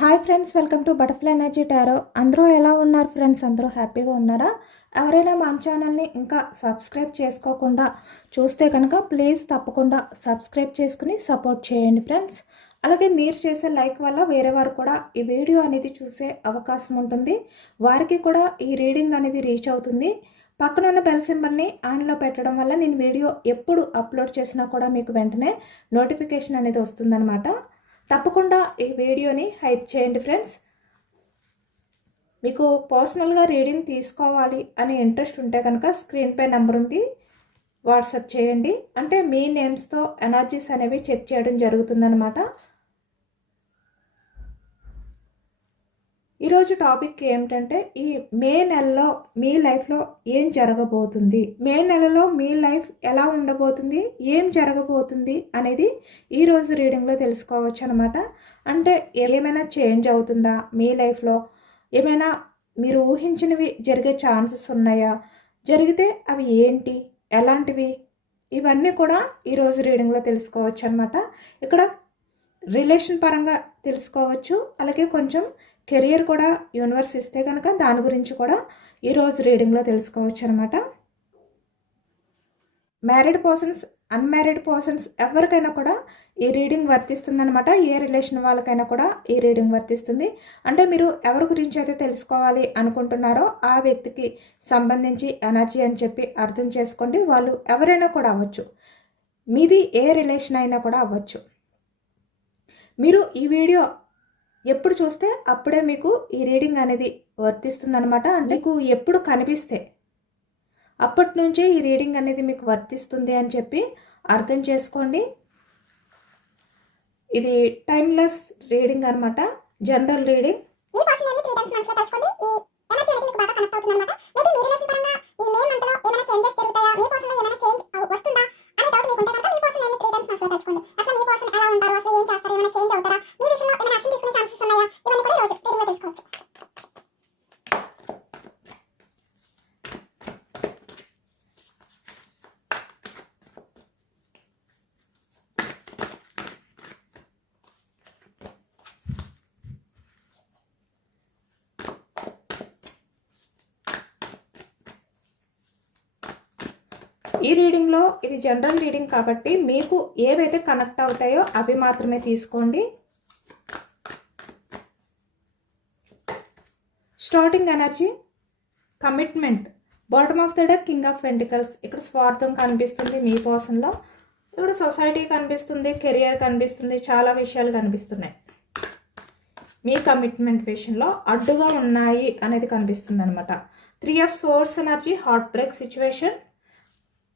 Hi friends, welcome to butterfly energy tarot. అందరూ ఎలా ఉన్నారు ఫ్రెండ్స్? అందరూ హ్యాపీగా ఉన్నారా? ఎవరైనా మా ఛానల్ని ఇంకా సబ్స్క్రైబ్ చేసుకోకుండా చూస్తే కనుక ప్లీజ్ తప్పకుండా సబ్స్క్రైబ్ చేసుకుని సపోర్ట్ చేయండి ఫ్రెండ్స్. అలాగే మీరు చేసే లైక్ వల్ల వేరే వారు కూడా ఈ వీడియో అనేది చూసే అవకాశం ఉంటుంది. వారికి కూడా ఈ రీడింగ్ అనేది రీచ్ అవుతుంది. పక్కన ఉన్న బెల్ సింబల్ని ఆన్లో పెట్టడం వల్ల నేను వీడియో ఎప్పుడు అప్లోడ్ చేసినా కూడా మీకు వెంటనే నోటిఫికేషన్ అనేది వస్తుందన్నమాట. తప్పకుండా ఈ వీడియోని హైప్ చేయండి ఫ్రెండ్స్. మీకు పర్సనల్గా రీడింగ్ తీసుకోవాలి అనే ఇంట్రెస్ట్ ఉంటే కనుక స్క్రీన్పై నెంబర్ ఉంది, వాట్సాప్ చేయండి. అంటే మీ నేమ్స్తో ఎనర్జీస్ అనేవి చెక్ చేయడం జరుగుతుందన్నమాట. ఈరోజు టాపిక్ ఏమిటంటే ఈ మే నెలలో మీ లైఫ్లో ఏం జరగబోతుంది, మే నెలలో మీ లైఫ్ ఎలా ఉండబోతుంది, ఏం జరగబోతుంది అనేది ఈరోజు రీడింగ్లో తెలుసుకోవచ్చు అనమాట. అంటే ఏమైనా చేంజ్ అవుతుందా మీ లైఫ్లో, ఏమైనా మీరు ఊహించినవి జరిగే ఛాన్సెస్ ఉన్నాయా, జరిగితే అవి ఏంటి, ఎలాంటివి, ఇవన్నీ కూడా ఈరోజు రీడింగ్లో తెలుసుకోవచ్చు అనమాట. ఇక్కడ రిలేషన్ పరంగా తెలుసుకోవచ్చు, అలాగే కొంచెం కెరియర్ కూడా యూనివర్స్ ఇస్తే కనుక దాని గురించి కూడా ఈరోజు రీడింగ్లో తెలుసుకోవచ్చు అనమాట. మ్యారీడ్ పర్సన్స్, అన్మ్యారీడ్ పర్సన్స్ ఎవరికైనా కూడా ఈ రీడింగ్ వర్తిస్తుందనమాట. ఏ రిలేషన్ వాళ్ళకైనా కూడా ఈ రీడింగ్ వర్తిస్తుంది. అంటే మీరు ఎవరి గురించి అయితే తెలుసుకోవాలి అనుకుంటున్నారో ఆ వ్యక్తికి సంబంధించి ఎనర్జీ అని చెప్పి అర్థం చేసుకోండి. వాళ్ళు ఎవరైనా కూడా అవ్వచ్చు, మీది ఏ రిలేషన్ అయినా కూడా అవ్వచ్చు. మీరు ఈ వీడియో ఎప్పుడు చూస్తే అప్పుడే మీకు ఈ రీడింగ్ అనేది వర్తిస్తుందనమాట. మీకు ఎప్పుడు కనిపిస్తే అప్పటి నుంచే ఈ రీడింగ్ అనేది మీకు వర్తిస్తుంది అని చెప్పి అర్థం చేసుకోండి. ఇది టైమ్లెస్ రీడింగ్ అనమాట, జనరల్ రీడింగ్. ఈ రీడింగ్లో ఇది జనరల్ రీడింగ్ కాబట్టి మీకు ఏవైతే కనెక్ట్ అవుతాయో అవి మాత్రమే తీసుకోండి. Starting energy commitment, bottom of the deck king of pentacles. ఇక్కడ స్వార్థం కనిపిస్తుంది మీ పర్సన్లో, ఇక్కడ సొసైటీ కనిపిస్తుంది, కెరియర్ కనిపిస్తుంది, చాలా విషయాలు కనిపిస్తున్నాయి. మీ కమిట్మెంట్ విషయంలో అడ్డుగా ఉన్నాయి అనేది కనిపిస్తుంది అనమాట. 3 of swords energy, heart break situation.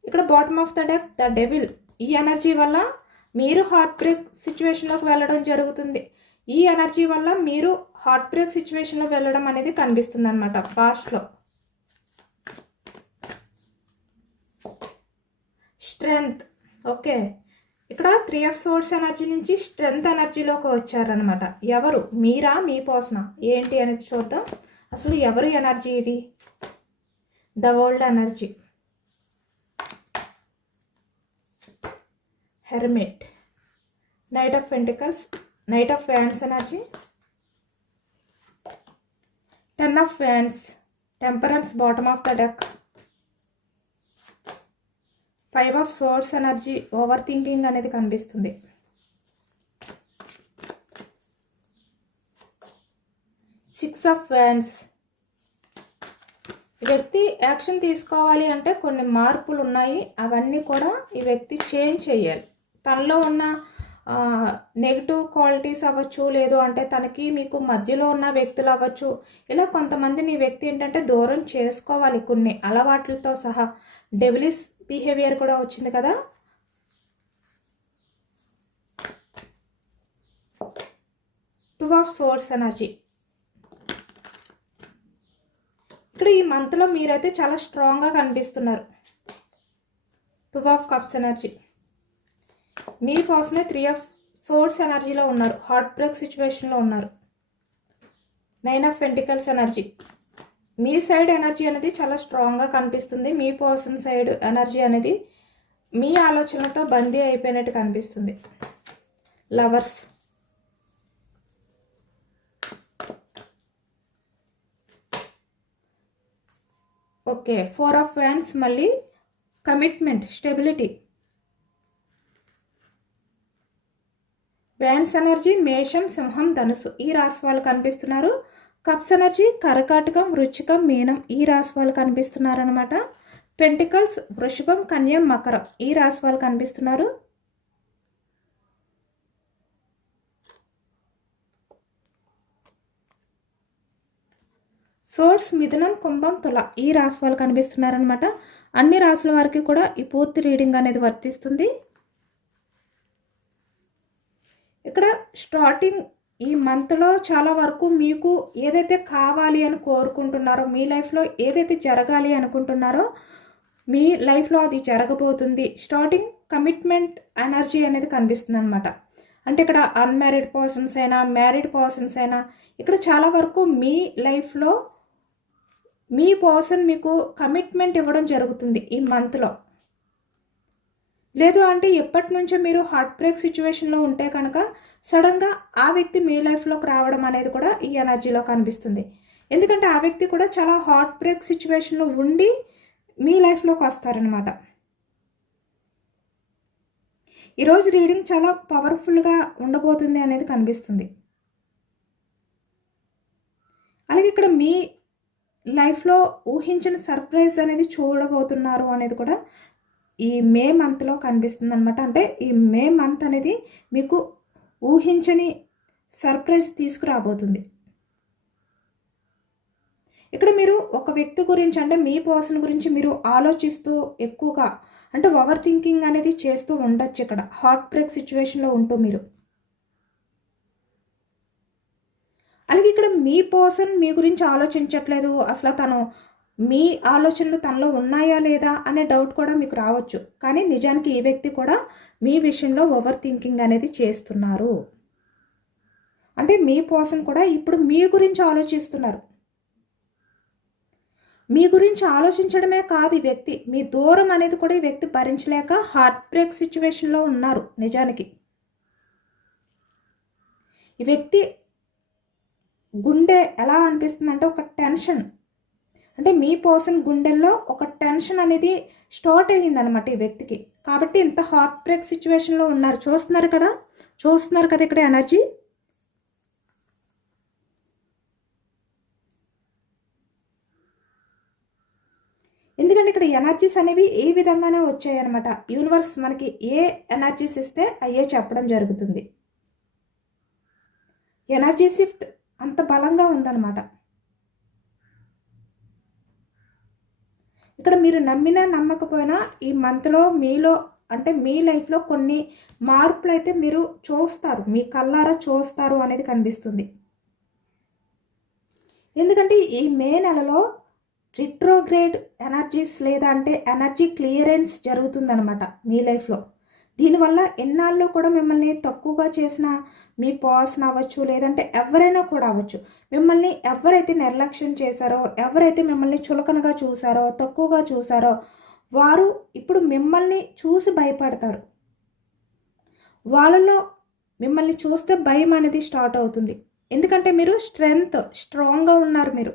ఇక్కడ bottom of the deck the devil. ఈ ఎనర్జీ వల్ల మీరు హార్ట్ బ్రేక్ సిచ్యువేషన్లోకి వెళ్ళడం జరుగుతుంది. ఈ ఎనర్జీ వల్ల మీరు హార్ట్ బ్రేక్ సిచ్యువేషన్లో వెళ్ళడం అనేది కనిపిస్తుంది అనమాట పాస్ట్లో. Strength, okay. ఇక్కడ 3 ఆఫ్ సోర్స్ ఎనర్జీ నుంచి స్ట్రెంగ్త్ ఎనర్జీలోకి వచ్చారనమాట. ఎవరు, మీరా మీ పర్సనా ఏంటి అనేది చూద్దాం. అసలు ఎవరు ఎనర్జీ ఇది? The world energy, hermit, knight of pentacles, knight of wands energy, 10 of wands, temperance, bottom of the deck, 5 of swords energy, over thinking అనేది కనిపిస్తుంది. 6 ఆఫ్ వ్యాండ్స్. ఈ వ్యక్తి యాక్షన్ తీసుకోవాలి అంటే కొన్ని మార్పులు ఉన్నాయి, అవన్నీ కూడా ఈ వ్యక్తి చేంజ్ చేయాలి. తనలో ఉన్న నెగిటివ్ క్వాలిటీస్ అవ్వచ్చు, లేదు అంటే తనకి మీకు మధ్యలో ఉన్న వ్యక్తులు అవ్వచ్చు. ఇలా కొంతమందిని ఈ వ్యక్తి ఏంటంటే దూరం చేసుకోవాలి కొన్ని అలవాట్లతో సహా. డెవిలిస్ బిహేవియర్ కూడా వచ్చింది కదా. Two of swords energy. ఇక్కడ ఈ మంత్లో మీరైతే చాలా స్ట్రాంగ్గా కనిపిస్తున్నారు. 2 ఆఫ్ కప్స్ ఎనర్జీ. మీ పర్సనే 3 ఆఫ్ సోర్స్ ఎనర్జీలో ఉన్నారు, హార్ట్ బ్రేక్ సిచ్యువేషన్లో ఉన్నారు. 9 ఆఫ్ పెంటికల్స్ ఎనర్జీ. మీ సైడ్ ఎనర్జీ అనేది చాలా స్ట్రాంగ్గా కనిపిస్తుంది. మీ పర్సన్ సైడ్ ఎనర్జీ అనేది మీ ఆలోచనలతో బందీ అయిపోయినట్టు కనిపిస్తుంది. లవర్స్, ఓకే, 4 ఆఫ్ వ్యాండ్స్, మళ్ళీ కమిట్మెంట్, స్టెబిలిటీ. వ్యాన్స్ ఎనర్జీ మేషం, సింహం, ధనుసు ఈ రాశి వాళ్ళు కనిపిస్తున్నారు. కప్స్ ఎనర్జీ కర్కాటకం, వృశ్చికం, మీనం ఈ రాశి వాళ్ళు కనిపిస్తున్నారు అనమాట. పెంటికల్స్ వృషభం, కన్యం, మకరం ఈ రాశి వాళ్ళు కనిపిస్తున్నారు. సోర్స్ మిథునం, కుంభం, తుల ఈ రాశి వాళ్ళు కనిపిస్తున్నారనమాట. అన్ని రాశుల వారికి కూడా ఈ పూర్తి రీడింగ్ అనేది వర్తిస్తుంది. ఇక్కడ స్టార్టింగ్ ఈ మంత్లో చాలా వరకు మీకు ఏదైతే కావాలి అని కోరుకుంటున్నారో, మీ లైఫ్లో ఏదైతే జరగాలి అనుకుంటున్నారో మీ లైఫ్లో అది జరగబోతుంది. స్టార్టింగ్ కమిట్మెంట్ ఎనర్జీ అనేది కనిపిస్తుంది అనమాట. అంటే ఇక్కడ అన్మ్యారీడ్ పర్సన్స్ అయినా మ్యారీడ్ పర్సన్స్ అయినా ఇక్కడ చాలా వరకు మీ లైఫ్లో మీ పర్సన్ మీకు కమిట్మెంట్ ఇవ్వడం జరుగుతుంది ఈ మంత్లో. లేదు అంటే ఎప్పటి నుంచో మీరు హార్ట్ బ్రేక్ సిచ్యువేషన్లో ఉంటే కనుక సడన్గా ఆ వ్యక్తి మీ లైఫ్లోకి రావడం అనేది కూడా ఈ ఎనర్జీలో కనిపిస్తుంది. ఎందుకంటే ఆ వ్యక్తి కూడా చాలా హార్ట్ బ్రేక్ సిచ్యువేషన్లో ఉండి మీ లైఫ్లోకి వస్తారనమాట. ఈరోజు రీడింగ్ చాలా పవర్ఫుల్గా ఉండబోతుంది అనేది కనిపిస్తుంది. అలాగే ఇక్కడ మీ లైఫ్లో ఊహించిన సర్ప్రైజ్ అనేది చూడబోతున్నారు అనేది కూడా ఈ మే మంత్లో కనిపిస్తుంది అనమాట. అంటే ఈ మే మంత్ అనేది మీకు ఊహించని సర్ప్రైజ్ తీసుకురాబోతుంది. ఇక్కడ మీరు ఒక వ్యక్తి గురించి అంటే మీ పర్సన్ గురించి మీరు ఆలోచిస్తూ ఎక్కువగా అంటే ఓవర్ థింకింగ్ అనేది చేస్తూ ఉండొచ్చు. ఇక్కడ హార్ట్ బ్రేక్ సిచ్యువేషన్లో ఉంటూ మీరు. అలాగే ఇక్కడ మీ పర్సన్ మీ గురించి ఆలోచించట్లేదు, అసలు తను మీ ఆలోచనలు తనలో ఉన్నాయా లేదా అనే డౌట్ కూడా మీకు రావచ్చు. కానీ నిజానికి ఈ వ్యక్తి కూడా మీ విషయంలో ఓవర్ థింకింగ్ అనేది చేస్తున్నారు. అంటే మీ పర్సన్ కూడా ఇప్పుడు మీ గురించి ఆలోచిస్తున్నారు. మీ గురించి ఆలోచించడమే కాదు, ఈ వ్యక్తి మీ దూరం అనేది కూడా ఈ వ్యక్తి భరించలేక హార్ట్ బ్రేక్ సిచ్యువేషన్లో ఉన్నారు. నిజానికి ఈ వ్యక్తి గుండె ఎలా అనిపిస్తుంది అంటే ఒక టెన్షన్, అంటే మీ పర్సన్ గుండెల్లో ఒక టెన్షన్ అనేది స్టార్ట్ అయ్యిందనమాట ఈ వ్యక్తికి. కాబట్టి ఇంత హార్ట్ బ్రేక్ సిచ్యువేషన్లో ఉన్నారు. చూస్తున్నారు కదా ఇక్కడ ఎనర్జీ. ఎందుకంటే ఇక్కడ ఎనర్జీస్ అనేవి ఈ విధంగానే వచ్చాయన్నమాట. యూనివర్స్ మనకి ఏ ఎనర్జీస్ ఇస్తే అయ్యే చెప్పడం జరుగుతుంది. ఎనర్జీ షిఫ్ట్ అంత బలంగా ఉందన్నమాట. ఇక్కడ మీరు నమ్మినా నమ్మకపోయినా ఈ మంత్లో మీలో అంటే మీ లైఫ్లో కొన్ని మార్పులు అయితే మీరు చూస్తారు, మీ కళ్ళారా చూస్తారు అనేది కనిపిస్తుంది. ఎందుకంటే ఈ మే నెలలో రిట్రోగ్రేడ్ ఎనర్జీస్ లేదా అంటే ఎనర్జీ క్లియరెన్స్ జరుగుతుందన్నమాట మీ లైఫ్లో. దీనివల్ల ఎన్నాళ్ళు కూడా మిమ్మల్ని తక్కువగా చేసిన మీ పర్సన్ అవ్వచ్చు, లేదంటే ఎవరైనా కూడా అవ్వచ్చు, మిమ్మల్ని ఎవరైతే నిర్లక్ష్యం చేశారో, ఎవరైతే మిమ్మల్ని చులకనగా చూసారో, తక్కువగా చూసారో వారు ఇప్పుడు మిమ్మల్ని చూసి భయపడతారు. వాళ్ళలో మిమ్మల్ని చూస్తే భయం అనేది స్టార్ట్ అవుతుంది. ఎందుకంటే మీరు స్ట్రాంగ్గా ఉన్నారు. మీరు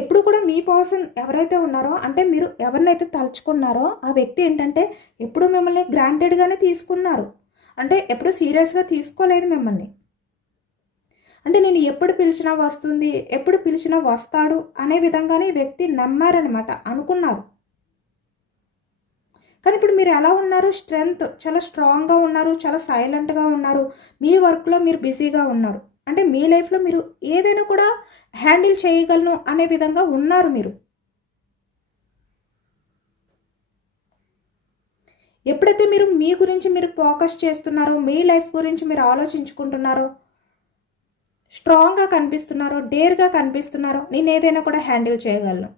ఎప్పుడు కూడా మీ పర్సన్ ఎవరైతే ఉన్నారో అంటే మీరు ఎవరినైతే తలుచుకున్నారో ఆ వ్యక్తి ఏంటంటే ఎప్పుడు మిమ్మల్ని గ్రాంటెడ్గానే తీసుకున్నారు. అంటే ఎప్పుడు సీరియస్గా తీసుకోలేదు మిమ్మల్ని. అంటే నేను ఎప్పుడు పిలిచినా వస్తుంది, ఎప్పుడు పిలిచినా వస్తాడు అనే విధంగానే ఈ వ్యక్తి నమ్మారనమాట, అనుకున్నారు. కానీ ఇప్పుడు మీరు ఎలా ఉన్నారు? చాలా స్ట్రాంగ్గా ఉన్నారు, చాలా సైలెంట్గా ఉన్నారు, మీ వర్క్లో మీరు బిజీగా ఉన్నారు. అంటే మీ లైఫ్లో మీరు ఏదైనా కూడా హ్యాండిల్ చేయగలను అనే విధంగా ఉన్నారు మీరు. ఎప్పుడైతే మీరు మీ గురించి మీరు ఫోకస్ చేస్తున్నారో, మీ లైఫ్ గురించి మీరు ఆలోచించుకుంటున్నారో, స్ట్రాంగ్గా కనిపిస్తున్నారో, డేర్గా కనిపిస్తున్నారో, నేను ఏదైనా కూడా హ్యాండిల్ చేయగలను.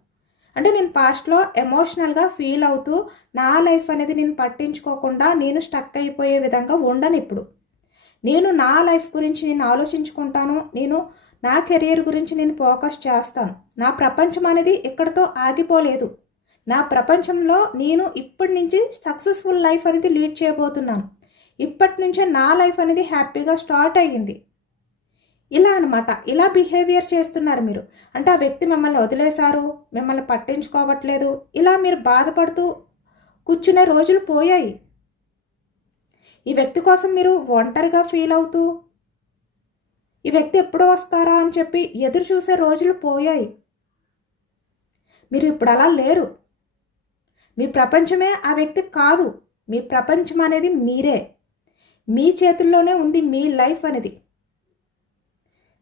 అంటే నేను పాస్ట్లో ఎమోషనల్గా ఫీల్ అవుతూ నా లైఫ్ అనేది నేను పట్టించుకోకుండా నేను స్టక్ అయిపోయే విధంగా ఉండను. ఇప్పుడు నేను నా లైఫ్ గురించి నేను ఆలోచించుకుంటాను, నేను నా కెరియర్ గురించి నేను ఫోకస్ చేస్తాను. నా ప్రపంచం అనేది ఎక్కడితో ఆగిపోలేదు. నా ప్రపంచంలో నేను ఇప్పటి నుంచి సక్సెస్ఫుల్ లైఫ్ అనేది లీడ్ చేయబోతున్నాను. ఇప్పటి నుంచే నా లైఫ్ అనేది హ్యాపీగా స్టార్ట్ అయ్యింది. ఇలా అనమాట. ఇలా బిహేవియర్ చేస్తున్నారు మీరు. అంటే ఆ వ్యక్తి మిమ్మల్ని వదిలేశారు, మిమ్మల్ని పట్టించుకోవట్లేదు, ఇలా మీరు బాధపడుతూ కూర్చునే రోజులు పోయాయి. ఈ వ్యక్తి కోసం మీరు ఒంటరిగా ఫీల్ అవుతూ ఈ వ్యక్తి ఎప్పుడు వస్తారా అని చెప్పి ఎదురు చూసే రోజులు పోయాయి. మీరు ఇప్పుడు అలా లేరు. మీ ప్రపంచమే ఆ వ్యక్తి కాదు. మీ ప్రపంచం అనేది మీరే. మీ చేతుల్లోనే ఉంది మీ లైఫ్ అనేది.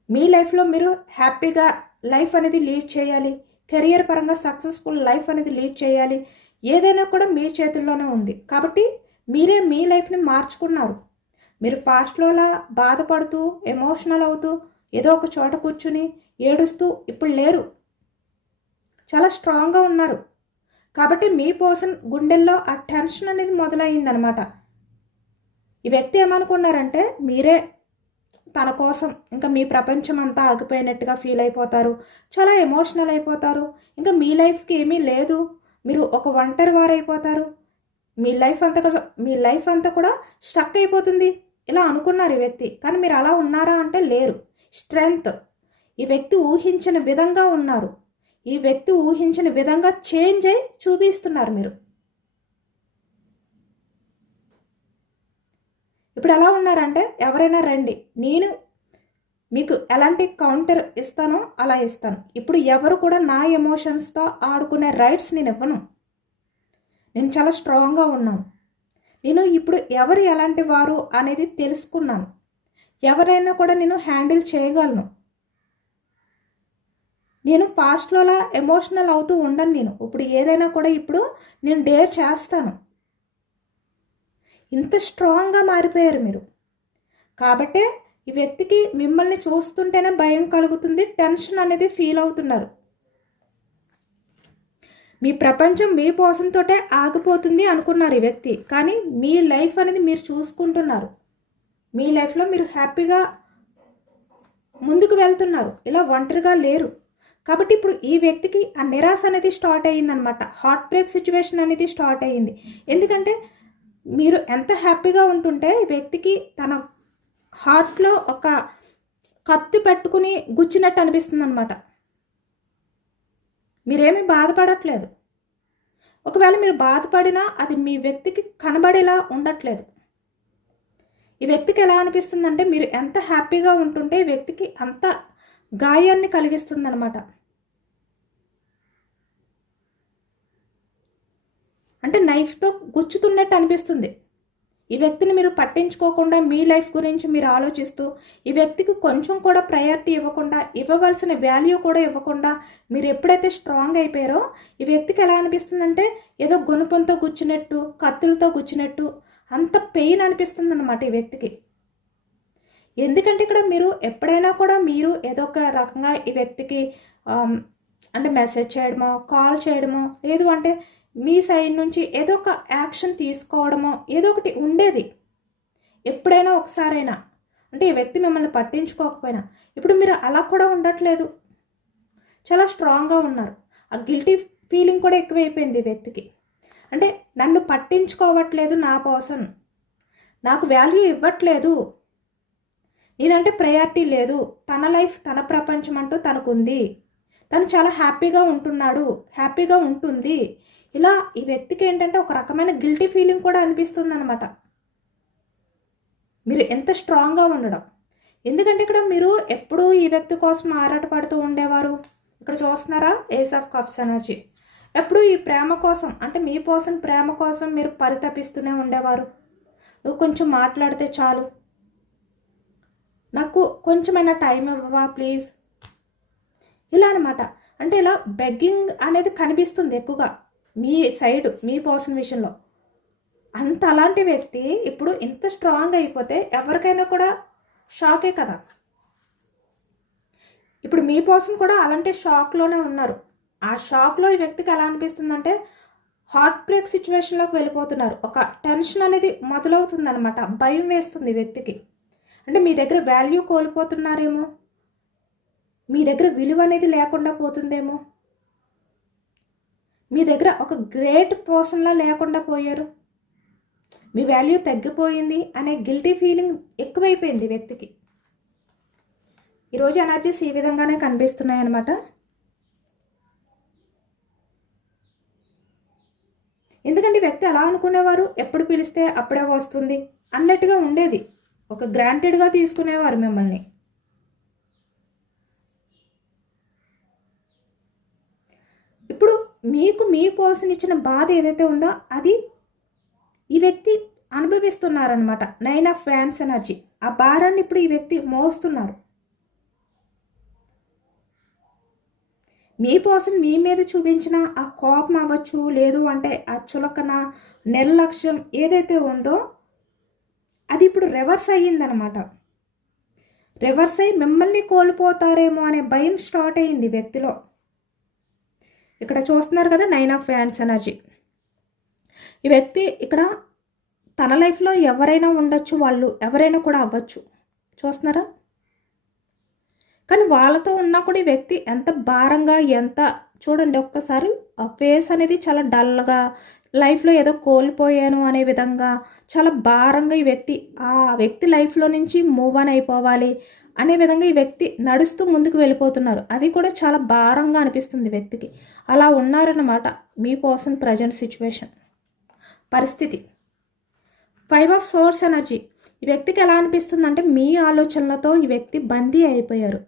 మీ లైఫ్లో మీరు హ్యాపీగా లైఫ్ అనేది లీడ్ చేయాలి. కెరియర్ పరంగా సక్సెస్ఫుల్ లైఫ్ అనేది లీడ్ చేయాలి. ఏదైనా కూడా మీ చేతుల్లోనే ఉంది. కాబట్టి మీరే మీ లైఫ్ని మార్చుకున్నారు. మీరు పాస్ట్లోలా బాధపడుతూ ఎమోషనల్ అవుతూ ఏదో ఒక చోట కూర్చుని ఏడుస్తూ ఇప్పుడు లేరు. చాలా స్ట్రాంగ్గా ఉన్నారు. కాబట్టి మీ పర్సన్ గుండెల్లో ఆ టెన్షన్ అనేది మొదలైందనమాట. ఈ వ్యక్తి ఏమనుకున్నారంటే మీరే తన కోసం ఇంకా మీ ప్రపంచం అంతా ఆగిపోయినట్టుగా ఫీల్ అయిపోతారు. చాలా ఎమోషనల్ అయిపోతారు. ఇంకా మీ లైఫ్కి ఏమీ లేదు, మీరు ఒక ఒంటరి వారైపోతారు. మీ లైఫ్ అంతా కూడా స్టక్ అయిపోతుంది ఇలా అనుకున్నారు ఈ వ్యక్తి. కానీ మీరు అలా ఉన్నారా అంటే లేరు. స్ట్రెంగ్త్, ఈ వ్యక్తి ఊహించిన విధంగా ఉన్నారు. ఈ వ్యక్తి ఊహించిన విధంగా చేంజ్ అయి చూపిస్తున్నారు మీరు. ఇప్పుడు ఎలా ఉన్నారంటే ఎవరైనా రండి, నేను మీకు ఎలాంటి కౌంటర్ ఇస్తానో అలా ఇస్తాను. ఇప్పుడు ఎవరు కూడా నా ఎమోషన్స్తో ఆడుకునే రైట్స్ నేను ఇవ్వను. నేను చాలా స్ట్రాంగ్గా ఉన్నాను. నేను ఇప్పుడు ఎవరు ఎలాంటి వారు అనేది తెలుసుకున్నాను. ఎవరైనా కూడా నేను హ్యాండిల్ చేయగలను. నేను పాస్ట్లోలా ఎమోషనల్ అవుతూ ఉండను. నేను ఇప్పుడు ఏదైనా కూడా ఇప్పుడు నేను డేర్ చేస్తాను. ఇంత స్ట్రాంగ్గా మారిపోయారు మీరు. కాబట్టే ఈ వ్యక్తికి మిమ్మల్ని చూస్తుంటేనే భయం కలుగుతుంది, టెన్షన్ అనేది ఫీల్ అవుతున్నారు. మీ ప్రపంచం మీ పోసంతోటే ఆగిపోతుంది అనుకున్నారు ఈ వ్యక్తి. కానీ మీ లైఫ్ అనేది మీరు చూసుకుంటున్నారు. మీ లైఫ్లో మీరు హ్యాపీగా ముందుకు వెళ్తున్నారు. ఇలా ఒంటరిగా లేరు. కాబట్టి ఇప్పుడు ఈ వ్యక్తికి ఆ నిరాశ అనేది స్టార్ట్ అయ్యిందనమాట. హార్ట్ బ్రేక్ సిచ్యువేషన్ అనేది స్టార్ట్ అయ్యింది. ఎందుకంటే మీరు ఎంత హ్యాపీగా ఉంటుంటే ఈ వ్యక్తికి తన హార్ట్లో ఒక కత్తి పెట్టుకుని గుచ్చినట్టు అనిపిస్తుంది అనమాట. మీరేమీ బాధపడట్లేదు. ఒకవేళ మీరు బాధపడినా అది మీ వ్యక్తికి కనబడేలా ఉండట్లేదు. ఈ వ్యక్తికి ఎలా అనిపిస్తుందంటే మీరు ఎంత హ్యాపీగా ఉంటుంటే ఈ వ్యక్తికి అంత గాయాన్ని కలిగిస్తుంది అనమాట. అంటే నైఫ్తో గుచ్చుతున్నట్టు అనిపిస్తుంది. ఈ వ్యక్తిని మీరు పట్టించుకోకుండా మీ లైఫ్ గురించి మీరు ఆలోచిస్తూ ఈ వ్యక్తికి కొంచెం కూడా ప్రయారిటీ ఇవ్వకుండా, ఇవ్వవలసిన వాల్యూ కూడా ఇవ్వకుండా మీరు ఎప్పుడైతే స్ట్రాంగ్ అయిపోయారో ఈ వ్యక్తికి ఎలా అనిపిస్తుందంటే ఏదో గొనుపంతో గుచ్చినట్టు, కత్తులతో గుచ్చినట్టు అంత పెయిన్ అనిపిస్తుంది అన్నమాట ఈ వ్యక్తికి. ఎందుకంటే ఇక్కడ మీరు ఎప్పుడైనా కూడా మీరు ఏదో ఒక రకంగా ఈ వ్యక్తికి అంటే మెసేజ్ చేయడమో, కాల్ చేయడమో, లేదు అంటే మీ సైడ్ నుంచి ఏదో ఒక యాక్షన్ తీసుకోవడమో ఏదో ఒకటి ఉండేది ఎప్పుడైనా ఒకసారైనా. అంటే ఈ వ్యక్తి మిమ్మల్ని పట్టించుకోకపోయినా ఇప్పుడు మీరు అలా కూడా ఉండట్లేదు. చాలా స్ట్రాంగ్గా ఉన్నారు. ఆ గిల్టీ ఫీలింగ్ కూడా ఎక్కువైపోయింది ఈ వ్యక్తికి. అంటే నన్ను పట్టించుకోవట్లేదు నా పర్సన్, నాకు వాల్యూ ఇవ్వట్లేదు, నేనంటే ప్రయారిటీ లేదు, తన లైఫ్ తన ప్రపంచం అంటూ తనకుంది, తను చాలా హ్యాపీగా ఉంటున్నాడు, హ్యాపీగా ఉంటుంది. ఇలా ఈ వ్యక్తికి ఏంటంటే ఒక రకమైన గిల్టీ ఫీలింగ్ కూడా అనిపిస్తుంది అనమాట. మీరు ఎంత స్ట్రాంగ్గా ఉండడం. ఎందుకంటే ఇక్కడ మీరు ఎప్పుడూ ఈ వ్యక్తి కోసం ఆరాటపడుతూ ఉండేవారు. ఇక్కడ చూస్తున్నారా, ఏస్ ఆఫ్ కప్స్ ఎనర్జీ. ఎప్పుడు ఈ ప్రేమ కోసం అంటే మీ పర్సన్ ప్రేమ కోసం మీరు పరితపిస్తూనే ఉండేవారు. నువ్వు కొంచెం మాట్లాడితే చాలు, నాకు కొంచెమైనా టైం ఇవ్వవా ప్లీజ్, ఇలా అనమాట. అంటే ఇలా బెగ్గింగ్ అనేది కనిపిస్తుంది ఎక్కువగా మీ సైడ్, మీ పర్సన్ విషయంలో. అంత అలాంటి వ్యక్తి ఇప్పుడు ఇంత స్ట్రాంగ్ అయిపోతే ఎవరికైనా కూడా షాకే కదా. ఇప్పుడు మీ పర్సన్ కూడా అలాంటి షాక్లోనే ఉన్నారు. ఆ షాక్లో ఈ వ్యక్తికి ఎలా అనిపిస్తుందంటే హార్ట్ బ్రేక్ సిచ్యువేషన్లోకి వెళ్ళిపోతున్నారు. ఒక టెన్షన్ అనేది మొదలవుతుంది అనమాట. భయం వేస్తుంది ఈ వ్యక్తికి. అంటే మీ దగ్గర వాల్యూ కోల్పోతున్నారేమో, మీ దగ్గర విలువ అనేది లేకుండా పోతుందేమో, మీ దగ్గర ఒక గ్రేట్ పర్సన్లా లేకుండా పోయారు, మీ వాల్యూ తగ్గిపోయింది అనే గిల్టీ ఫీలింగ్ ఎక్కువైపోయింది వ్యక్తికి. ఈరోజు ఎనర్జీస్ ఈ విధంగానే కనిపిస్తున్నాయి అన్నమాట. ఎందుకంటే వ్యక్తి అలా అనుకునేవారు, ఎప్పుడు పిలిస్తే అప్పుడే వస్తుంది అన్నట్టుగా ఉండేది, ఒక గ్రాంటెడ్గా తీసుకునేవారు మిమ్మల్ని. ఇప్పుడు మీకు మీ పర్సన్ ఇచ్చిన బాధ ఏదైతే ఉందో అది ఈ వ్యక్తి అనుభవిస్తున్నారనమాట. 9 ఆఫ్ వ్యాండ్స్ ఎనర్జీ, ఆ భారాన్ని ఇప్పుడు ఈ వ్యక్తి మోస్తున్నారు. మీ పర్సన్ మీ మీద చూపించిన ఆ కోపం అవ్వచ్చు, లేదు అంటే ఆ చులకన నిర్లక్ష్యం ఏదైతే ఉందో అది ఇప్పుడు రివర్స్ అయ్యిందనమాట. రివర్స్ అయ్యి మిమ్మల్ని కోల్పోతారేమో అనే భయం స్టార్ట్ అయ్యింది వ్యక్తిలో. ఇక్కడ చూస్తున్నారు కదా 9 ఆఫ్ వ్యాండ్స్ ఎనర్జీ. ఈ వ్యక్తి ఇక్కడ తన లైఫ్లో ఎవరైనా ఉండొచ్చు, వాళ్ళు ఎవరైనా కూడా అవ్వచ్చు, చూస్తున్నారా? కానీ వాళ్ళతో ఉన్నా కూడా ఈ వ్యక్తి ఎంత భారంగా, ఎంత చూడండి ఒక్కసారి ఆ ఫేస్ అనేది చాలా డల్గా, లైఫ్లో ఏదో కోల్పోయాను అనే విధంగా చాలా భారంగా ఈ వ్యక్తి లైఫ్లో నుంచి మూవ్ ఆన్ అయిపోవాలి అనే విధంగా ఈ వ్యక్తి నడుస్తూ ముందుకు వెళ్ళిపోతున్నారు. అది కూడా చాలా భారంగా అనిపిస్తుంది వ్యక్తికి. అలా ఉన్నారన్నమాట మీ పర్సన్ ప్రజెంట్ సిచ్యువేషన్ పరిస్థితి. 5 ఆఫ్ సోర్స్ ఎనర్జీ. ఈ వ్యక్తికి ఎలా అనిపిస్తుంది అంటే మీ ఆలోచనలతో ఈ వ్యక్తి బందీ అయిపోయారు.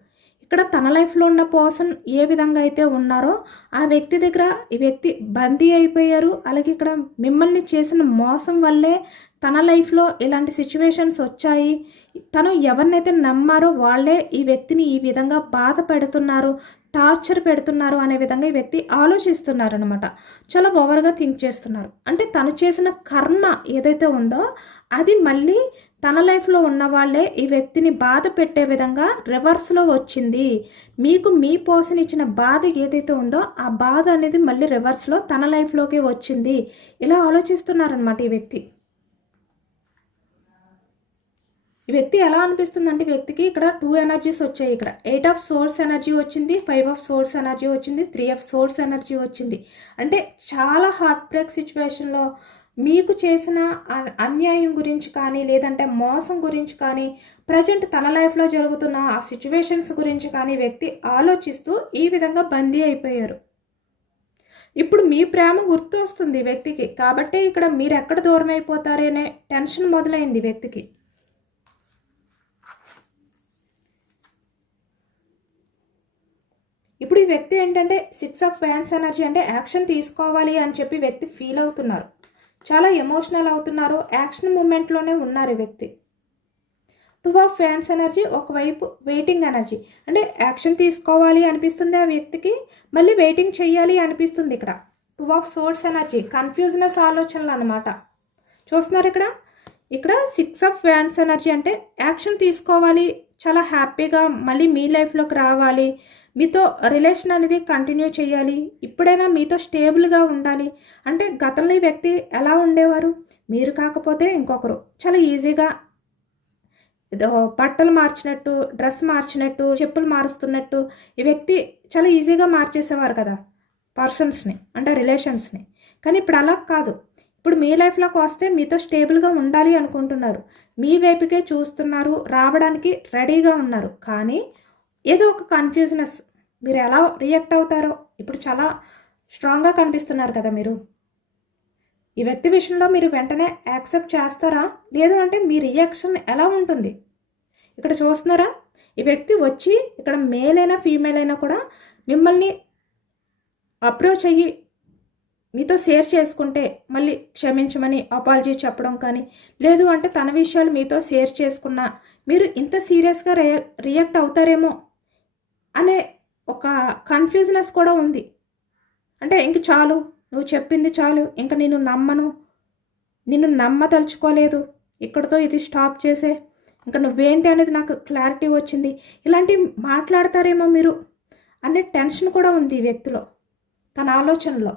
ఇక్కడ తన లైఫ్లో ఉన్న పర్సన్ ఏ విధంగా అయితే ఉన్నారో ఆ వ్యక్తి దగ్గర ఈ వ్యక్తి బందీ అయిపోయారు. అలాగే ఇక్కడ మిమ్మల్ని చేసిన మోసం వల్లే తన లైఫ్లో ఇలాంటి సిచ్యువేషన్స్ వచ్చాయి. తను ఎవరినైతే నమ్మారో వాళ్ళే ఈ వ్యక్తిని ఈ విధంగా బాధ పెడుతున్నారు, టార్చర్ పెడుతున్నారు అనే విధంగా ఈ వ్యక్తి ఆలోచిస్తున్నారు అనమాట. చాలా ఓవర్గా థింక్ చేస్తున్నారు. అంటే తను చేసిన కర్మ ఏదైతే ఉందో అది మళ్ళీ తన లైఫ్లో ఉన్న వాళ్ళే ఈ వ్యక్తిని బాధ పెట్టే విధంగా రివర్స్లో వచ్చింది. మీకు మీ పర్సన్ ఇచ్చిన బాధ ఏదైతే ఉందో ఆ బాధ అనేది మళ్ళీ రివర్స్లో తన లైఫ్లోకి వచ్చింది. ఇలా ఆలోచిస్తున్నారనమాట ఈ వ్యక్తి. ఈ వ్యక్తి ఎలా అనిపిస్తుందంటే వ్యక్తికి ఇక్కడ 2 ఎనర్జీస్ వచ్చాయి. ఇక్కడ 8 ఆఫ్ సోర్స్ ఎనర్జీ వచ్చింది, 5 ఆఫ్ సోర్స్ ఎనర్జీ వచ్చింది, 3 ఆఫ్ సోర్స్ ఎనర్జీ వచ్చింది. అంటే చాలా హార్ట్ బ్రేక్ సిచ్యువేషన్లో మీకు చేసిన అన్యాయం గురించి కానీ, లేదంటే మోసం గురించి కానీ, ప్రజెంట్ తన లైఫ్లో జరుగుతున్న ఆ సిచ్యువేషన్స్ గురించి కానీ వ్యక్తి ఆలోచిస్తూ ఈ విధంగా బందీ అయిపోయారు. ఇప్పుడు మీ ప్రేమ గుర్తు వస్తుంది వ్యక్తికి. కాబట్టి ఇక్కడ మీరు ఎక్కడ దూరం అయిపోతారనే టెన్షన్ మొదలైంది వ్యక్తికి. ఇప్పుడు ఈ వ్యక్తి ఏంటంటే 6 ఆఫ్ వ్యాండ్స్ ఎనర్జీ అంటే యాక్షన్ తీసుకోవాలి అని చెప్పి వ్యక్తి ఫీల్ అవుతున్నారు, చాలా ఎమోషనల్ అవుతున్నారు, యాక్షన్ మూమెంట్లోనే ఉన్నారు ఈ వ్యక్తి. 2 ఆఫ్ వ్యాండ్స్ ఎనర్జీ ఒకవైపు వెయిటింగ్ ఎనర్జీ, అంటే యాక్షన్ తీసుకోవాలి అనిపిస్తుంది ఆ వ్యక్తికి, మళ్ళీ వెయిటింగ్ చేయాలి అనిపిస్తుంది. ఇక్కడ 2 ఆఫ్ సోర్స్ ఎనర్జీ కన్ఫ్యూజనస్ ఆలోచనలు అనమాట. చూస్తున్నారు ఇక్కడ 6 ఆఫ్ వ్యాండ్స్ ఎనర్జీ అంటే యాక్షన్ తీసుకోవాలి, చాలా హ్యాపీగా మళ్ళీ మీ లైఫ్లోకి రావాలి, మీతో రిలేషన్ అనేది కంటిన్యూ చేయాలి, ఇప్పుడైనా మీతో స్టేబుల్గా ఉండాలి. అంటే గతంలో ఈ వ్యక్తి ఎలా ఉండేవారు, మీరు కాకపోతే ఇంకొకరు చాలా ఈజీగా బట్టలు మార్చినట్టు, డ్రెస్ మార్చినట్టు, చెప్పులు మారుస్తున్నట్టు ఈ వ్యక్తి చాలా ఈజీగా మార్చేసేవారు కదా పర్సన్స్ని, అంటే రిలేషన్స్ని. కానీ ఇప్పుడు అలా కాదు. ఇప్పుడు మీ లైఫ్లోకి వస్తే మీతో స్టేబుల్గా ఉండాలి అనుకుంటున్నారు, మీ వైపుకే చూస్తున్నారు, రావడానికి రెడీగా ఉన్నారు. కానీ ఏదో ఒక కన్ఫ్యూజనెస్, మీరు ఎలా రియాక్ట్ అవుతారో ఇప్పుడు చాలా స్ట్రాంగ్గా కనిపిస్తున్నారు కదా మీరు. ఈ వ్యక్తి విషయంలో మీరు వెంటనే యాక్సెప్ట్ చేస్తారా, లేదు అంటే మీ రియాక్షన్ ఎలా ఉంటుంది ఇక్కడ చూస్తున్నారా? ఈ వ్యక్తి వచ్చి ఇక్కడ మేల్ అయినా ఫీమేల్ అయినా కూడా మిమ్మల్ని అప్రోచ్ అయ్యి మీతో షేర్ చేసుకుంటే మళ్ళీ క్షమించమని అపాలజీ చెప్పడం కానీ, లేదు అంటే తన విషయాలు మీతో షేర్ చేసుకున్నా మీరు ఇంత సీరియస్గా రియాక్ట్ అవుతారేమో అనే ఒక కన్ఫ్యూజనెస్ కూడా ఉంది. అంటే ఇంక చాలు, నువ్వు చెప్పింది చాలు, ఇంక నిన్ను నమ్మదలుచుకోలేదు, ఇక్కడితో ఇది స్టాప్ చేసే, ఇంకా నువ్వేంటి అనేది నాకు క్లారిటీ వచ్చింది, ఇలాంటివి మాట్లాడతారేమో మీరు అనే టెన్షన్ కూడా ఉంది ఈ వ్యక్తిలో, తన ఆలోచనలో.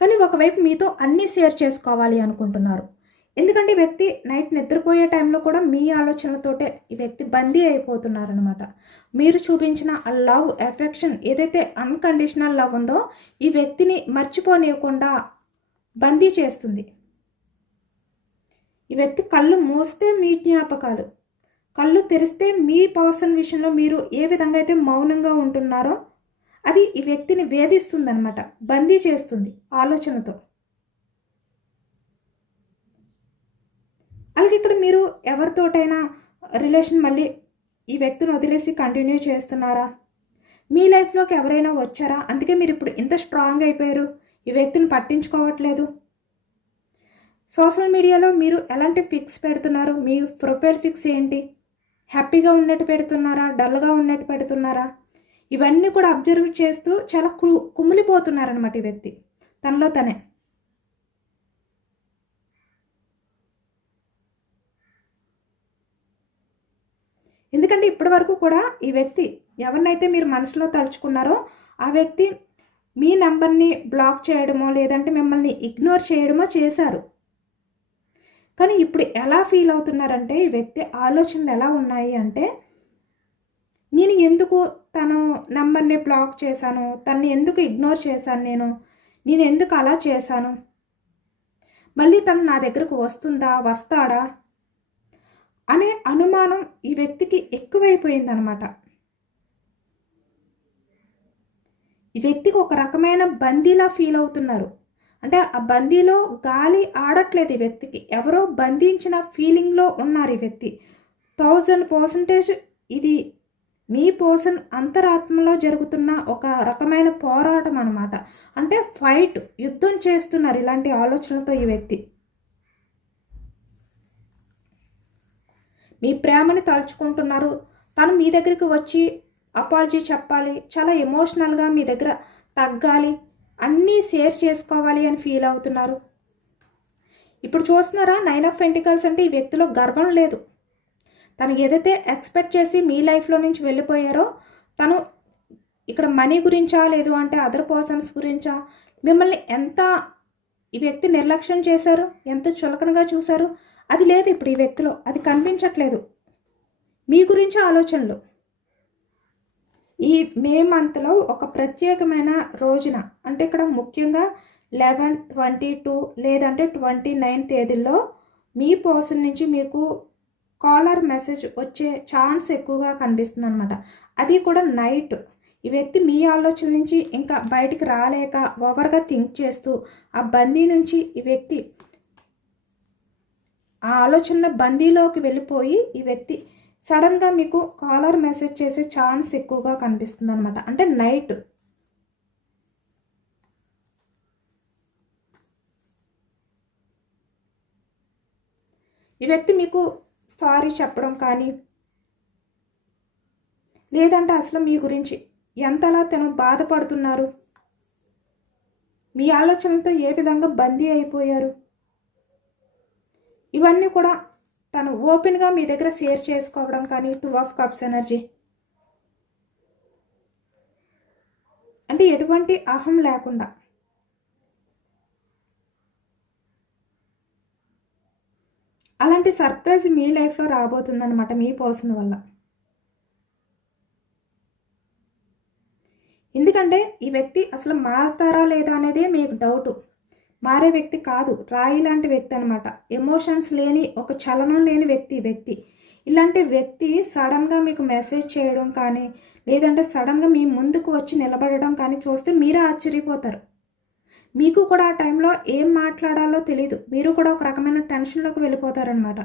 కానీ ఒకవైపు మీతో అన్నీ షేర్ చేసుకోవాలి అనుకుంటున్నారు. ఎందుకంటే ఈ వ్యక్తి నైట్ నిద్రపోయే టైంలో కూడా మీ ఆలోచనలతోటే ఈ వ్యక్తి బందీ అయిపోతున్నారనమాట. మీరు చూపించిన ఆ లవ్, ఎఫెక్షన్ ఏదైతే అన్కండిషనల్ లవ్ ఉందో ఈ వ్యక్తిని మర్చిపోనివ్వకుండా బందీ చేస్తుంది. ఈ వ్యక్తి కళ్ళు మూస్తే మీ జ్ఞాపకాలు, కళ్ళు తెరిస్తే మీ పర్సన్ విషయంలో మీరు ఏ విధంగా అయితే మౌనంగా ఉంటున్నారో అది ఈ వ్యక్తిని వేధిస్తుందన్నమాట, బందీ చేస్తుంది ఆలోచనతో. అలాగే ఇక్కడ మీరు ఎవరితోటైనా రిలేషన్ మళ్ళీ ఈ వ్యక్తిని వదిలేసి కంటిన్యూ చేస్తున్నారా? మీ లైఫ్లోకి ఎవరైనా వచ్చారా? అందుకే మీరు ఇప్పుడు ఇంత స్ట్రాంగ్ అయిపోయారు, ఈ వ్యక్తిని పట్టించుకోవట్లేదు. సోషల్ మీడియాలో మీరు ఎలాంటి పిక్స్ పెడుతున్నారు? మీ ప్రొఫైల్ పిక్స్ ఏంటి? హ్యాపీగా ఉన్నట్టు పెడుతున్నారా? డల్గా ఉన్నట్టు పెడుతున్నారా? ఇవన్నీ కూడా అబ్జర్వ్ చేస్తూ చాలా కుమిలిపోతున్నారనమాట ఈ వ్యక్తి తనలో తనే. ఎందుకంటే ఇప్పటి వరకు కూడా ఈ వ్యక్తి ఎవరినైతే మీరు మనసులో తలుచుకున్నారో ఆ వ్యక్తి మీ నెంబర్ని బ్లాక్ చేయడమో లేదంటే మిమ్మల్ని ఇగ్నోర్ చేయడమో చేశారు. కానీ ఇప్పుడు ఎలా ఫీల్ అవుతున్నారంటే ఈ వ్యక్తి ఆలోచనలు ఎలా ఉన్నాయి అంటే, నేను ఎందుకు తను నంబర్ని బ్లాక్ చేశాను, తన్ని ఎందుకు ఇగ్నోర్ చేశాను, నేను ఎందుకు అలా చేశాను, మళ్ళీ తను నా దగ్గరకు వస్తాడా అనే అనుమానం ఈ వ్యక్తికి ఎక్కువైపోయిందనమాట. ఈ వ్యక్తికి ఒక రకమైన బందీలా ఫీల్ అవుతున్నారు. అంటే ఆ బందీలో గాలి ఆడట్లేదు ఈ వ్యక్తికి, ఎవరో బంధించిన ఫీలింగ్లో ఉన్నారు ఈ వ్యక్తి. 1000% ఇది మీ పర్సన్ అంతరాత్మలో జరుగుతున్న ఒక రకమైన పోరాటం అనమాట. అంటే ఫైట్, యుద్ధం చేస్తున్నారు ఇలాంటి ఆలోచనలతో ఈ వ్యక్తి. మీ ప్రేమని తలుచుకుంటున్నారు. తను మీ దగ్గరికి వచ్చి అపాలజీ చెప్పాలి, చాలా ఎమోషనల్గా మీ దగ్గర తగ్గాలి, అన్నీ షేర్ చేసుకోవాలి అని ఫీల్ అవుతున్నారు. ఇప్పుడు చూస్తున్నారా 9 ఆఫ్ పెంటికల్స్ అంటే ఈ వ్యక్తిలో గర్వం లేదు. తను ఏదైతే ఎక్స్పెక్ట్ చేసి మీ లైఫ్లో నుంచి వెళ్ళిపోయారో, తను ఇక్కడ మనీ గురించా లేదు అంటే అదర్ పర్సన్స్ గురించా మిమ్మల్ని ఎంత ఈ వ్యక్తి నిర్లక్ష్యం చేశారు, ఎంత చులకనగా చూశారు, అది లేదు ఇప్పుడు ఈ వ్యక్తిలో, అది కనిపించట్లేదు. మీ గురించి ఆలోచనలు. ఈ మే మంత్లో ఒక ప్రత్యేకమైన రోజున, అంటే ఇక్కడ ముఖ్యంగా 11, 22 లేదంటే 29 తేదీల్లో మీ పర్సన్ నుంచి మీకు కాలర్ మెసేజ్ వచ్చే ఛాన్స్ ఎక్కువగా కనిపిస్తుంది అనమాట. అది కూడా నైట్. ఈ వ్యక్తి మీ ఆలోచన నుంచి ఇంకా బయటికి రాలేక ఓవర్గా థింక్ చేస్తూ ఆ బందీ నుంచి ఈ వ్యక్తి ఆ ఆలోచన బందీలోకి వెళ్ళిపోయి ఈ వ్యక్తి సడన్గా మీకు కాలర్ మెసేజ్ చేసే ఛాన్స్ ఎక్కువగా కనిపిస్తుంది అనమాట. అంటే నైట్. ఈ వ్యక్తి మీకు సారీ చెప్పడం కానీ లేదంటే అసలు మీ గురించి ఎంతలా తను బాధపడుతున్నారు, మీ ఆలోచనలతో ఏ విధంగా బందీ అయిపోయారు, ఇవన్నీ కూడా తను ఓపెన్గా మీ దగ్గర షేర్ చేసుకోవడం కానీ. 2 ఆఫ్ కప్స్ ఎనర్జీ అంటే ఎటువంటి అహం లేకుండా. అలాంటి సర్ప్రైజ్ మీ లైఫ్లో రాబోతుందన్నమాట మీ పర్సన్ వల్ల. ఎందుకంటే ఈ వ్యక్తి అసలు మారుతారా లేదా అనేదే మీకు డౌటు. మారే వ్యక్తి కాదు, రాయి లాంటి వ్యక్తి అనమాట. ఎమోషన్స్ లేని, ఒక చలనం లేని వ్యక్తి. ఇలాంటి వ్యక్తి సడన్గా మీకు మెసేజ్ చేయడం కానీ లేదంటే సడన్గా మీ ముందుకు వచ్చి నిలబడడం కానీ చూస్తే మీరే ఆశ్చర్యపోతారు. మీకు కూడా ఆ టైంలో ఏం మాట్లాడాలో తెలీదు, మీరు కూడా ఒక రకమైన టెన్షన్లోకి వెళ్ళిపోతారనమాట.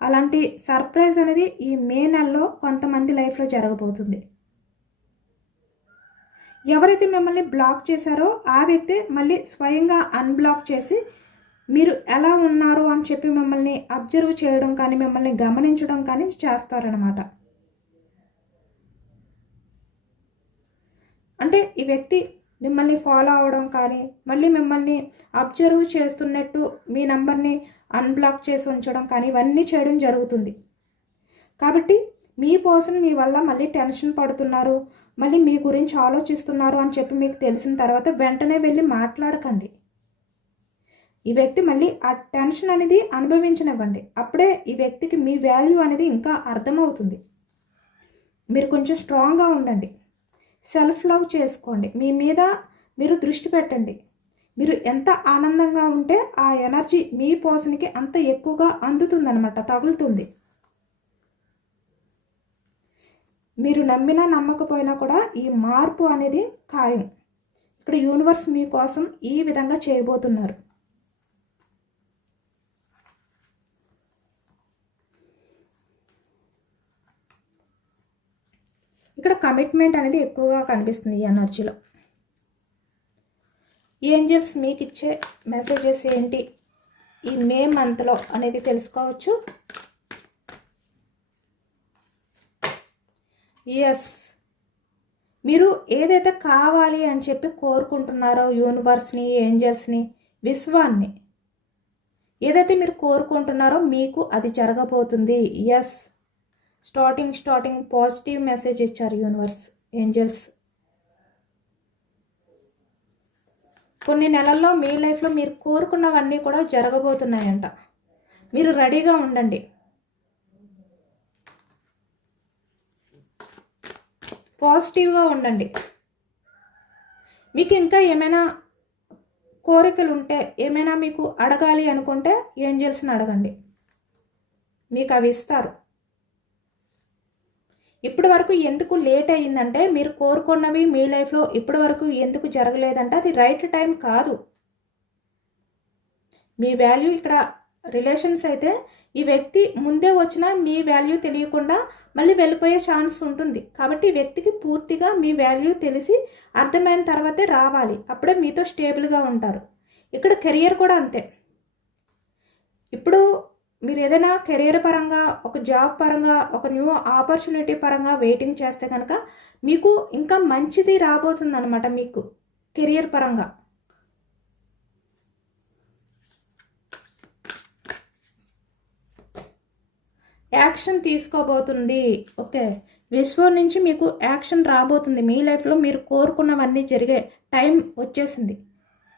అలాంటి సర్ప్రైజ్ అనేది ఈ మే నెలలో కొంతమంది లైఫ్లో జరగబోతుంది. ఎవరైతే మిమ్మల్ని బ్లాక్ చేశారో ఆ వ్యక్తి మళ్ళీ స్వయంగా అన్బ్లాక్ చేసి మీరు ఎలా ఉన్నారు అని చెప్పి మిమ్మల్ని అబ్జర్వ్ చేయడం కానీ మిమ్మల్ని గమనించడం కానీ చేస్తారనమాట. అంటే ఈ వ్యక్తి మిమ్మల్ని ఫాలో అవడం కానీ మళ్ళీ మిమ్మల్ని అబ్జర్వ్ చేస్తున్నట్టు మీ నంబర్ని అన్బ్లాక్ చేసి ఉంచడం కానీ ఇవన్నీ చేయడం జరుగుతుంది. కాబట్టి మీ పర్సన్ మీ వల్ల మళ్ళీ టెన్షన్ పడుతున్నారు, మళ్ళీ మీ గురించి ఆలోచిస్తున్నారు అని చెప్పి మీకు తెలిసిన తర్వాత వెంటనే వెళ్ళి మాట్లాడకండి. ఈ వ్యక్తి మళ్ళీ ఆ టెన్షన్ అనేది అనుభవించనివ్వండి. అప్పుడే ఈ వ్యక్తికి మీ వాల్యూ అనేది ఇంకా అర్థమవుతుంది. మీరు కొంచెం స్ట్రాంగ్గా ఉండండి, సెల్ఫ్ లవ్ చేసుకోండి, మీ మీద మీరు దృష్టి పెట్టండి. మీరు ఎంత ఆనందంగా ఉంటే ఆ ఎనర్జీ మీ పర్సన్కి అంత ఎక్కువగా అందుతుందన్నమాట, తగులుతుంది. మీరు నమ్మినా నమ్మకపోయినా కూడా ఈ మార్పు అనేది ఖాయం. ఇక్కడ యూనివర్స్ మీకోసం ఈ విధంగా చేయబోతున్నారు. ఇక్కడ కమిట్మెంట్ అనేది ఎక్కువగా కనిపిస్తుంది ఈ ఎనర్జీలో. ఏంజల్స్ మీకు ఇచ్చే మెసేజెస్ ఏంటి ఈ మే మంత్లో అనేది తెలుసుకోవచ్చు. ఎస్, మీరు ఏదైతే కావాలి అని చెప్పి కోరుకుంటున్నారో యూనివర్స్ని, ఏంజల్స్ని, విశ్వాన్ని ఏదైతే మీరు కోరుకుంటున్నారో మీకు అది జరగబోతుంది. ఎస్, స్టార్టింగ్ పాజిటివ్ మెసేజ్ ఇచ్చారు యూనివర్స్, ఏంజల్స్. కొన్ని నెలల్లో మీ లైఫ్లో మీరు కోరుకున్నవన్నీ కూడా జరగబోతున్నాయంట. మీరు రెడీగా ఉండండి. పాజిటివ్గా ఉండండి. మీకు ఇంకా ఏమైనా కోరికలు ఉంటే, ఏమైనా మీకు అడగాలి అనుకుంటే ఏంజల్స్ని అడగండి, మీకు అవి ఇస్తారు. ఇప్పటి వరకు ఎందుకు లేట్ అయ్యిందంటే, మీరు కోరుకున్నవి మీ లైఫ్లో ఇప్పటి వరకు ఎందుకు జరగలేదంటే అది రైట్ టైం కాదు. మీ వాల్యూ ఇక్కడ రిలేషన్స్ అయితే ఈ వ్యక్తి ముందే వచ్చినా మీ వాల్యూ తెలియకుండా మళ్ళీ వెళ్ళిపోయే ఛాన్స్ ఉంటుంది. కాబట్టి ఈ వ్యక్తికి పూర్తిగా మీ వాల్యూ తెలిసి అర్థమైన తర్వాతే రావాలి, అప్పుడే మీతో స్టేబుల్గా ఉంటారు. ఇక్కడ కెరియర్ కూడా అంతే. ఇప్పుడు మీరు ఏదైనా కెరియర్ పరంగా, ఒక జాబ్ పరంగా, ఒక న్యూ ఆపర్చునిటీ పరంగా వెయిటింగ్ చేస్తే కనుక మీకు ఇంకా మంచిది రాబోతుంది అనమాట. మీకు కెరియర్ పరంగా యాక్షన్ తీసుకోబోతుంది. ఓకే, విశ్వం నుంచి మీకు యాక్షన్ రాబోతుంది. మీ లైఫ్లో మీరు కోరుకున్నవన్నీ జరిగే టైం వచ్చేసింది.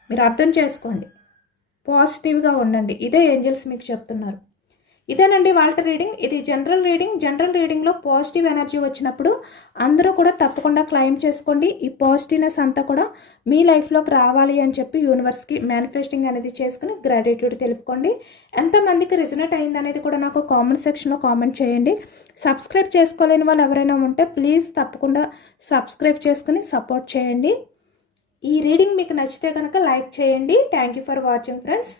మీరు అర్థం చేసుకోండి, పాజిటివ్గా ఉండండి. ఇదే ఏంజల్స్ మీకు చెప్తున్నారు. ఇదేనండి వాళ్ళ రీడింగ్. ఇది జనరల్ రీడింగ్. జనరల్ రీడింగ్లో పాజిటివ్ ఎనర్జీ వచ్చినప్పుడు అందరూ కూడా తప్పకుండా క్లైమ్ చేసుకోండి. ఈ పాజిటివ్నెస్ అంతా కూడా మీ లైఫ్లోకి రావాలి అని చెప్పి యూనివర్స్కి మేనిఫెస్టింగ్ అనేది చేసుకుని గ్రాటిట్యూడ్ తెలుపుకోండి. ఎంతమందికి రిజనేట్ అయింది అనేది కూడా నాకు కామెంట్ సెక్షన్లో కామెంట్ చేయండి. సబ్స్క్రైబ్ చేసుకోలేని వాళ్ళు ఎవరైనా ఉంటే ప్లీజ్ తప్పకుండా సబ్స్క్రైబ్ చేసుకుని సపోర్ట్ చేయండి. ఈ రీడింగ్ మీకు నచ్చితే కనుక లైక్ చేయండి. Thank you for watching friends.